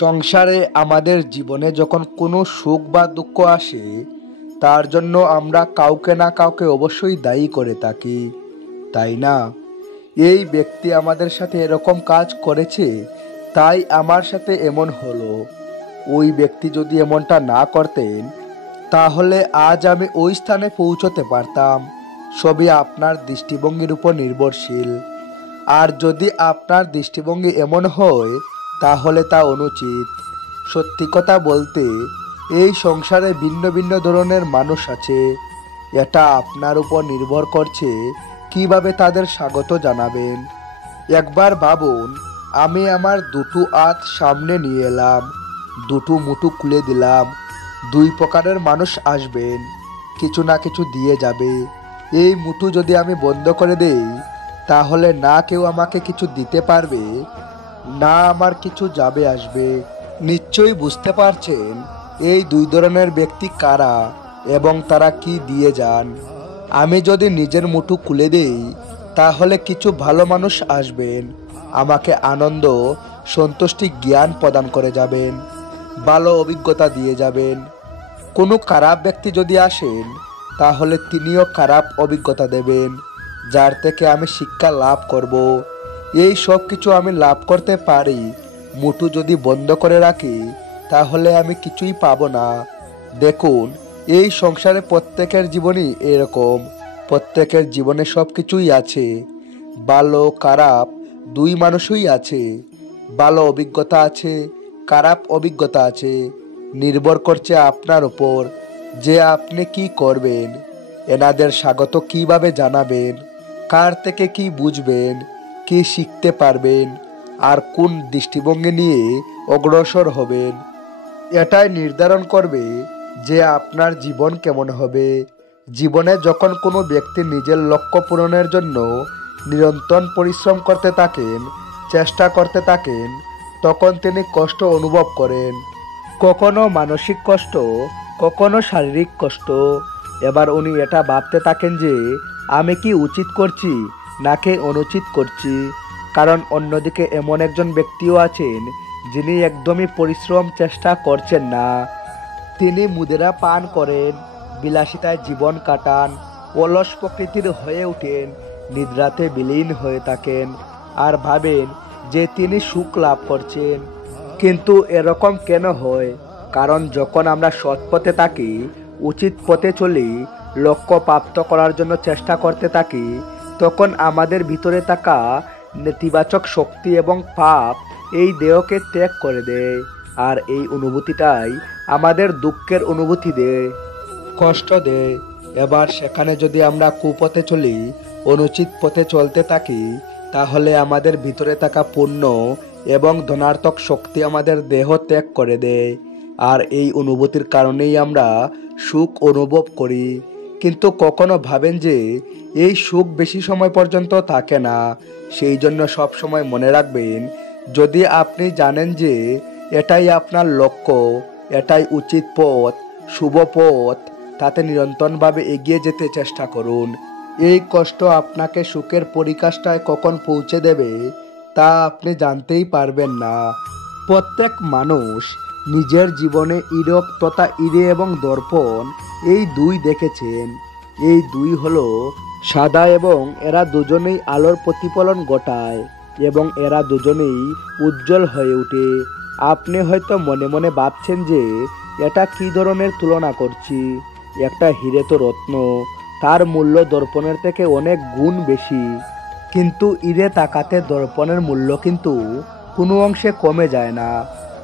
সংসারে আমাদের জীবনে যখন কোনো সুখ বা দুঃখ আসে, তার জন্য আমরা কাউকে না কাউকে অবশ্যই দায়ী করে থাকি, তাই না? এই ব্যক্তি আমাদের সাথে এরকম কাজ করেছে, তাই আমার সাথে এমন হলো। ওই ব্যক্তি যদি এমনটা না করতেন, তাহলে আজ আমি ওই স্থানে পৌঁছতে পারতাম। সবই আপনার দৃষ্টিভঙ্গির উপর নির্ভরশীল। আর যদি আপনার দৃষ্টিভঙ্গি এমন হয়, তাহলে তা অনুচিত। সত্যি কথা বলতে, এই সংসারে ভিন্ন ভিন্ন ধরনের মানুষ আছে। এটা আপনার উপর নির্ভর করছে কিভাবে তাদের স্বাগত জানাবেন। একবার ভাবুন, আমি আমার দুটো হাত সামনে নিয়ে এলাম, দুটো মুঠো খুলে দিলাম। দুই প্রকারের মানুষ আসবেন, কিছু না কিছু দিয়ে যাবে। এই মুঠো যদি আমি বন্ধ করে দেই, তাহলে না কেউ আমাকে কিছু দিতে পারবে, না আমার কিছু যাবে আসবে। নিশ্চয়ই বুঝতে পারছেন এই দুই ধরনের ব্যক্তি কারা এবং তারা কি দিয়ে যান। আমি যদি নিজের মুঠো খুলে দেই, তাহলে কিছু ভালো মানুষ আসবেন, আমাকে আনন্দ, সন্তুষ্টি, জ্ঞান প্রদান করে যাবেন, ভালো অভিজ্ঞতা দিয়ে যাবেন। কোনো খারাপ ব্যক্তি যদি আসেন, তাহলে তিনিও খারাপ অভিজ্ঞতা দেবেন, যার থেকে আমি শিক্ষা লাভ করব। এই সব কিছু আমি লাভ করতে পারি। মুঠো যদি বন্ধ করে রাখি, তাহলে আমি কিছুই পাবো না। দেখুন, এই সংসারে প্রত্যেকের জীবনই এরকম। প্রত্যেকের জীবনে সব কিছুই আছে, ভালো খারাপ দুই মানুষই আছে। ভালো অভিজ্ঞতা আছে, খারাপ অভিজ্ঞতা আছে। নির্ভর করছে আপনার উপর যে আপনি কি করবেন, এনাদের স্বাগত কিভাবে জানাবেন, কার থেকে কি বুঝবেন, কি শিখতে পারবেন, আর কোন দৃষ্টিভঙ্গি নিয়ে অগ্রসর হবেন। এটাই নির্ধারণ করবে যে আপনার জীবন কেমন হবে। জীবনে যখন কোনো ব্যক্তি নিজের লক্ষ্য পূরণের জন্য নিরন্তর পরিশ্রম করতে থাকেন, চেষ্টা করতে থাকেন, তখন তিনি কষ্ট অনুভব করেন। কখনো মানসিক কষ্ট, কখনো শারীরিক কষ্ট। এবার উনি এটা ভাবতে থাকেন যে আমি কি উচিত করছি নাকি অনুচিত করছি। কারণ অন্যদিকে এমন একজন ব্যক্তিও আছেন যিনি একদমই পরিশ্রম চেষ্টা করছেন না। তিনি মুদেরা পান করেন, বিলাসিতায় জীবন কাটান, অলস প্রকৃতির হয়ে ওঠেন, নিদ্রাতে বিলীন হয়ে থাকেন, আর ভাবেন যে তিনি সুখ লাভ করছেন। কিন্তু এরকম কেন হয়? কারণ যখন আমরা সৎ পথে থাকি, উচিত পথে চলি, লক্ষ্য প্রাপ্ত করার জন্য চেষ্টা করতে থাকি, তখন আমাদের ভিতরে থাকা নেতিবাচক শক্তি এবং পাপ এই দেহকে ত্যাগ করে দেয়। আর এই অনুভূতিটাই আমাদের দুঃখের অনুভূতি দেয়, কষ্ট দেয়। এবার সেখানে যদি আমরা কুপথে চলি, অনুচিত পথে চলতে থাকি, তাহলে আমাদের ভিতরে থাকা পুণ্য এবং ধনাত্মক শক্তি আমাদের দেহ ত্যাগ করে দেয়। আর এই অনুভূতির কারণেই আমরা সুখ অনুভব করি। কিন্তু কখনো ভাবেন যে এই সুখ বেশি সময় পর্যন্ত থাকে না। সেই জন্য সব সময় মনে রাখবেন, যদি আপনি জানেন যে এটাই আপনার লক্ষ্য, এটাই উচিত পথ, শুভ পথ, তাতে নিরন্তরভাবে এগিয়ে যেতে চেষ্টা করুন। এই কষ্ট আপনাকে সুখের পরিকাষ্ঠায় কখন পৌঁছে দেবে, তা আপনি জানতেই পারবেন না। প্রত্যেক মানুষ নিজের জীবনে ইরক তথা ইরে এবং দর্পণ এই দুই দেখেছেন। এই দুই হলো সাদা এবং এরা দুজনেই আলোর প্রতিফলন ঘটায় এবং এরা দুজনেই উজ্জ্বল হয়ে ওঠে। আপনি হয়তো মনে মনে ভাবছেন যে এটা কি ধরনের তুলনা করছি। একটা হিরে তো রত্ন, তার মূল্য দর্পণের থেকে অনেক গুণ বেশি। কিন্তু ইরে তাকাতে দর্পণের মূল্য কিন্তু কোনো অংশে কমে যায় না,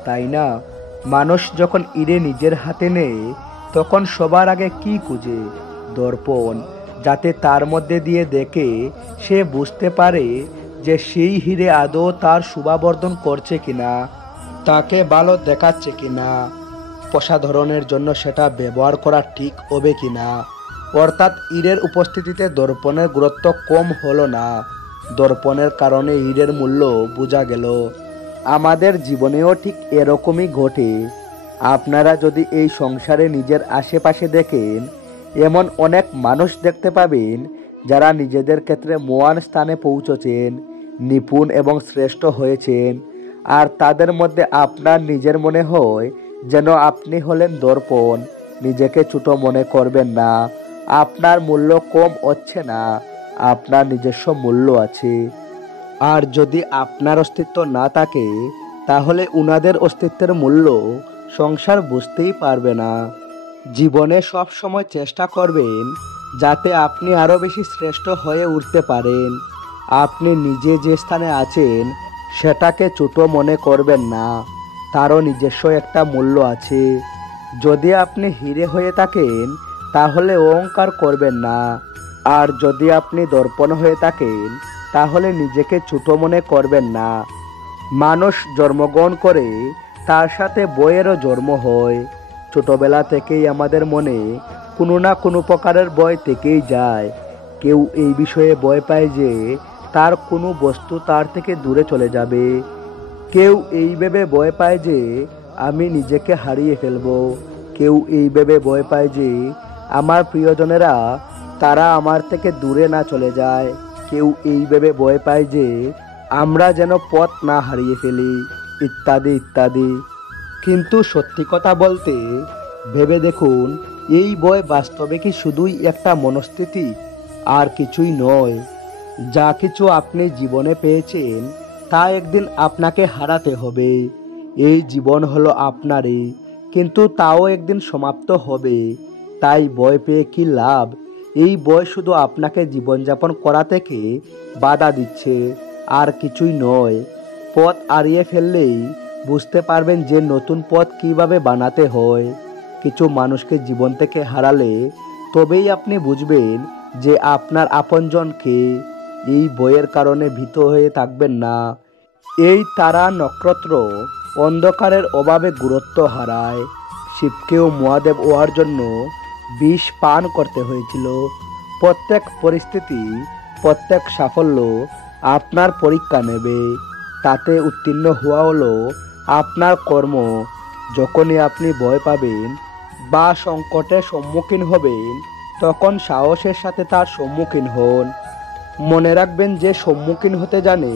তাই না? মানুষ যখন ইরে নিজের হাতে নেয়, তখন সবার আগে কি খুঁজে? দর্পণ, যাতে তার মধ্যে দিয়ে দেখে সে বুঝতে পারে যে সেই হিরে আদৌ তার শোভাবর্ধন করছে কিনা, তাকে ভালো দেখাচ্ছে কিনা, প্রসাধনের জন্য সেটা ব্যবহার করা ঠিক হবে কিনা। অর্থাৎ হীরের উপস্থিতিতে দর্পণের গুরুত্ব কম হলো না, দর্পণের কারণে হীরের মূল্য বোঝা গেল। আমাদের জীবনেও ঠিক এরকমই ঘটে। আপনারা যদি এই সংসারে নিজের আশেপাশে দেখেন, এমন অনেক মানুষ দেখতে পাবেন যারা নিজেদের ক্ষেত্রে মহান স্থানে পৌঁছেছেন, নিপুণ এবং শ্রেষ্ঠ হয়েছেন। আর তাদের মধ্যে আপনার নিজের মনে হয় যেন আপনি হলেন দর্পণ। নিজেকে ছোট মনে করবেন না। আপনার মূল্য কম হচ্ছে না, আপনার নিজস্ব মূল্য আছে। আর যদি আপনার অস্তিত্ব না থাকে তাহলে উনাদের অস্তিত্বের মূল্য সংসার বুঝতেই পারবে না। জীবনে সব সময় চেষ্টা করবেন যাতে আপনি আরও বেশি শ্রেষ্ঠ হয়ে উঠতে পারেন। আপনি নিজে যে স্থানে আছেন সেটাকে ছোট মনে করবেন না, তারও নিজস্ব একটা মূল্য আছে। যদি আপনি হিরে হয়ে থাকেন তাহলে অহংকার করবেন না, আর যদি আপনি দর্পণ হয়ে থাকেন তাহলে নিজেকে ছোট মনে করবেন না। মানুষ জন্মগ্রহণ করে, তার সাথে বইয়েরও জন্ম হয়। ছোটবেলা থেকেই আমাদের মনে কোনো না কোনো প্রকারের ভয় থেকেই যায়। কেউ এই বিষয়ে ভয় পায় যে তার কোনো বস্তু তার থেকে দূরে চলে যাবে। কেউ এই ভেবে ভয় পায় যে আমি নিজেকে হারিয়ে ফেলব। কেউ এই ভেবে ভয় পায় যে আমার প্রিয়জনেরা তারা আমার থেকে দূরে না চলে যায়। কেউ এই ভেবে ভয় পায় যে আমরা যেন পথ না হারিয়ে ফেলি, ইত্যাদি ইত্যাদি। কিন্তু সত্যি কথা বলতে ভেবে দেখুন, এই ভয় বাস্তবে কি শুধুই একটা মনস্থিতি, আর কিছুই নয়। যা কিছু আপনি জীবনে পেয়েছেন তা একদিন আপনাকে হারাতে হবে। এই জীবন হলো আপনারই, কিন্তু তাও একদিন সমাপ্ত হবে। তাই ভয় পেয়ে কি লাভ? এই ভয় শুধু আপনাকে জীবনযাপন করা থেকে বাধা দিচ্ছে, আর কিছুই নয়। পথ হারিয়ে ফেললেই বুঝতে পারবেন যে নতুন পথ কিভাবে বানাতে হয়। কিছু মানুষকে জীবন থেকে হারালে তবেই আপনি বুঝবেন যে আপনার আপনজন কে। এই ভয়ের কারণে ভীত হয়ে থাকবেন না। এই তারা নক্ষত্র অন্ধকারের অভাবে গুরুত্ব হারায়। শিবকেও মহাদেব হওয়ার জন্য বিষ পান করতে হয়েছিল। প্রত্যেক পরিস্থিতি, প্রত্যেক সাফল্য আপনার পরীক্ষা নেবে। তাতে উত্তীর্ণ হওয়া হলো আপনার কর্ম। যখনই আপনি ভয় পাবেন বা সংকটের সম্মুখীন হবেন তখন সাহসের সাথে তার সম্মুখীন হন। মনে রাখবেন, যে সম্মুখীন হতে জানে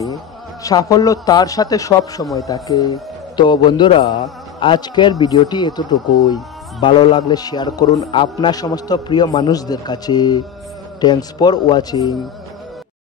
সাফল্য তার সাথে সব সময় থাকে। তো বন্ধুরা, আজকের ভিডিওটি এতটুকুই। ভালো লাগলে শেয়ার করুন আপনার সমস্ত প্রিয় মানুষদের কাছে। Thanks for watching.